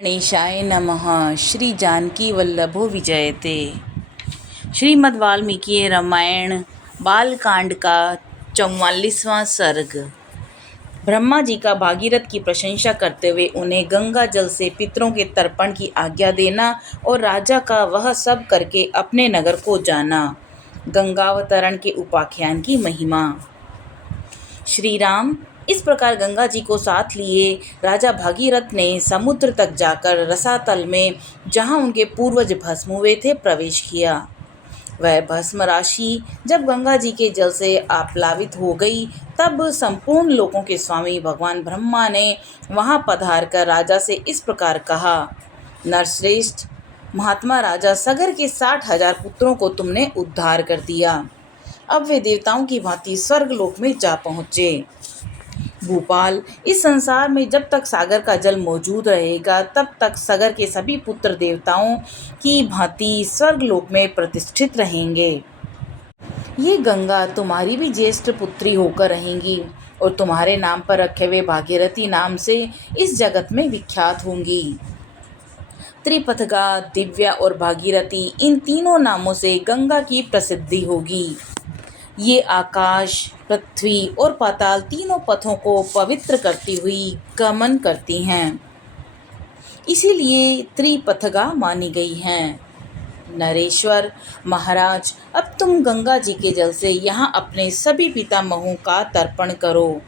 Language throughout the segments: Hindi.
गणेशाय नमः। श्री जानकी वल्लभो विजयते। श्रीमद् वाल्मीकि रामायण बालकांड का 44वां सर्ग। ब्रह्मा जी का भागीरथ की प्रशंसा करते हुए उन्हें गंगा जल से पितरों के तर्पण की आज्ञा देना और राजा का वह सब करके अपने नगर को जाना। गंगावतरण के उपाख्यान की महिमा। श्री राम इस प्रकार गंगा जी को साथ लिए राजा भागीरथ ने समुद्र तक जाकर रसातल में, जहाँ उनके पूर्वज भस्म हुए थे, प्रवेश किया। वह भस्म राशि जब गंगा जी के जल से आप्लावित हो गई, तब संपूर्ण लोकों के स्वामी भगवान ब्रह्मा ने वहाँ पधार कर राजा से इस प्रकार कहा। नरश्रेष्ठ, महात्मा राजा, सगर के 60,000 पुत्रों को तुमने उद्धार कर दिया। अब वे देवताओं की भांति स्वर्गलोक में जा पहुँचे। भूपाल, इस संसार में जब तक सागर का जल मौजूद रहेगा, तब तक सगर के सभी पुत्र देवताओं की भांति स्वर्गलोक में प्रतिष्ठित रहेंगे। ये गंगा तुम्हारी भी ज्येष्ठ पुत्री होकर रहेंगी और तुम्हारे नाम पर रखे हुए भागीरथी नाम से इस जगत में विख्यात होंगी। त्रिपथगा, दिव्या और भागीरथी, इन तीनों नामों से गंगा की प्रसिद्धि होगी। ये आकाश, पृथ्वी और पाताल तीनों पथों को पवित्र करती हुई गमन करती हैं, इसीलिए त्रिपथगा मानी गई हैं। नरेश्वर महाराज, अब तुम गंगा जी के जल से यहाँ अपने सभी पितामहों का तर्पण करो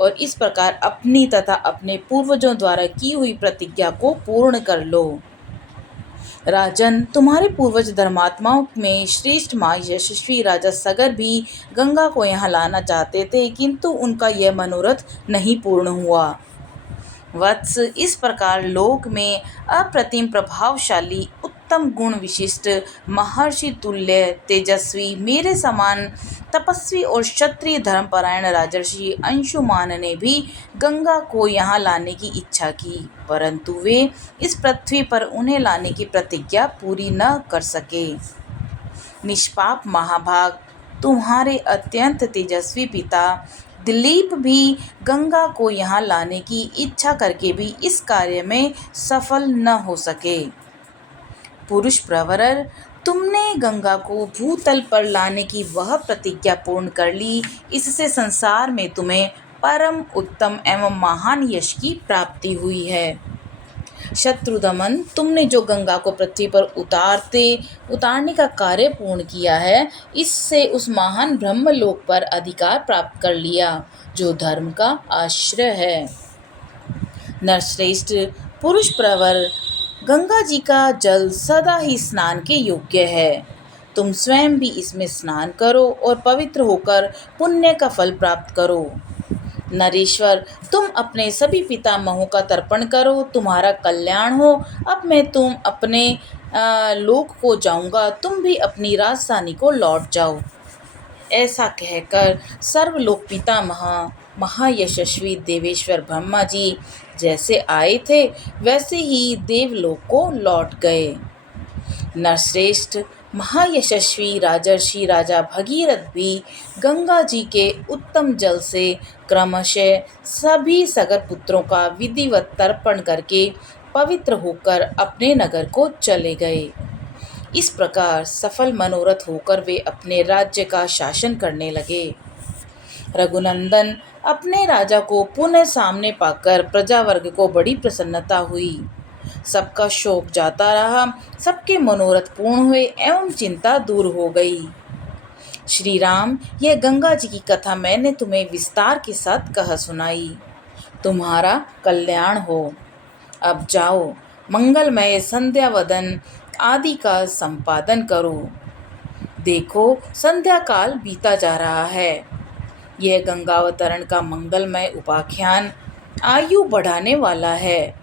और इस प्रकार अपनी तथा अपने पूर्वजों द्वारा की हुई प्रतिज्ञा को पूर्ण कर लो। राजन, तुम्हारे पूर्वज धर्मात्माओं में श्रेष्ठ यशस्वी राजा सगर भी गंगा को यहाँ लाना चाहते थे, किंतु उनका यह मनोरथ नहीं पूर्ण हुआ। वत्स, इस प्रकार लोक में अप्रतिम प्रभावशाली, उत्तम गुण विशिष्ट, महर्षि तुल्य, तेजस्वी, मेरे समान तपस्वी और क्षत्रिय धर्मपरायण राजर्षि अंशुमान ने भी गंगा को यहाँ लाने की इच्छा की, परंतु वे इस पृथ्वी पर उन्हें लाने की प्रतिज्ञा पूरी न कर सके। निष्पाप महाभाग, तुम्हारे अत्यंत तेजस्वी पिता दिलीप भी गंगा को यहाँ लाने की इच्छा करके भी इस कार्य में सफल न हो सके। पुरुष प्रवर, तुमने गंगा को भूतल पर लाने की वह प्रतिज्ञा पूर्ण कर ली, इससे संसार में तुम्हें परम उत्तम एवं महान यश की प्राप्ति हुई है। शत्रुदमन, तुमने जो गंगा को पृथ्वी पर उतारने का कार्य पूर्ण किया है, इससे उस महान ब्रह्मलोक पर अधिकार प्राप्त कर लिया जो धर्म का आश्रय है। नरश्रेष्ठ, पुरुष प्रवर, गंगा जी का जल सदा ही स्नान के योग्य है। तुम स्वयं भी इसमें स्नान करो और पवित्र होकर पुण्य का फल प्राप्त करो। नरेश्वर, तुम अपने सभी पितामहों का तर्पण करो, तुम्हारा कल्याण हो। अब मैं तुम अपने लोक को जाऊंगा, तुम भी अपनी राजधानी को लौट जाओ। ऐसा कहकर सर्वलोक पितामह महायशस्वी देवेश्वर ब्रह्मा जी जैसे आए थे, वैसे ही देवलोक को लौट गए। नरश्रेष्ठ, महायशस्वी राजर्षि राजा भगीरथ भी गंगा जी के उत्तम जल से क्रमशः सभी सगर पुत्रों का विधिवत तर्पण करके पवित्र होकर अपने नगर को चले गए। इस प्रकार सफल मनोरथ होकर वे अपने राज्य का शासन करने लगे। रघुनंदन, अपने राजा को पुनः सामने पाकर प्रजावर्ग को बड़ी प्रसन्नता हुई। सबका शोक जाता रहा, सबके मनोरथ पूर्ण हुए एवं चिंता दूर हो गई। श्री राम, यह गंगा जी की कथा मैंने तुम्हें विस्तार के साथ कह सुनाई। तुम्हारा कल्याण हो। अब जाओ, मंगलमय संध्या वदन आदि का संपादन करो। देखो, संध्या काल बीता जा रहा है। यह गंगावतरण का मंगलमय उपाख्यान आयु बढ़ाने वाला है।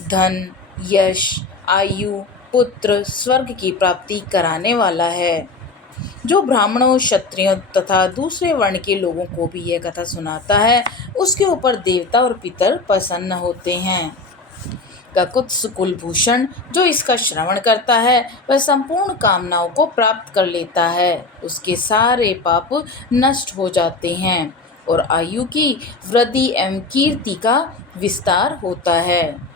धन, यश, आयु, पुत्र, स्वर्ग की प्राप्ति कराने वाला है। जो ब्राह्मणों, क्षत्रियों तथा दूसरे वर्ण के लोगों को भी यह कथा सुनाता है, उसके ऊपर देवता और पितर प्रसन्न होते हैं। ककुत्स कुलभूषण, जो इसका श्रवण करता है, वह संपूर्ण कामनाओं को प्राप्त कर लेता है। उसके सारे पाप नष्ट हो जाते हैं और आयु की वृद्धि एवं कीर्ति का विस्तार होता है।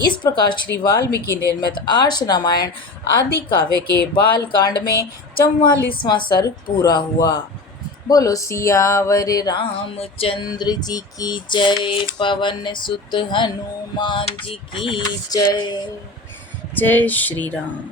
इस प्रकार श्री वाल्मीकि निर्मित आर्ष रामायण आदि काव्य के बाल कांड में 44वां सर्ग पूरा हुआ। बोलो सियावर रामचंद्र जी की जय, पवन सुत हनुमान जी की जय। जय श्री राम।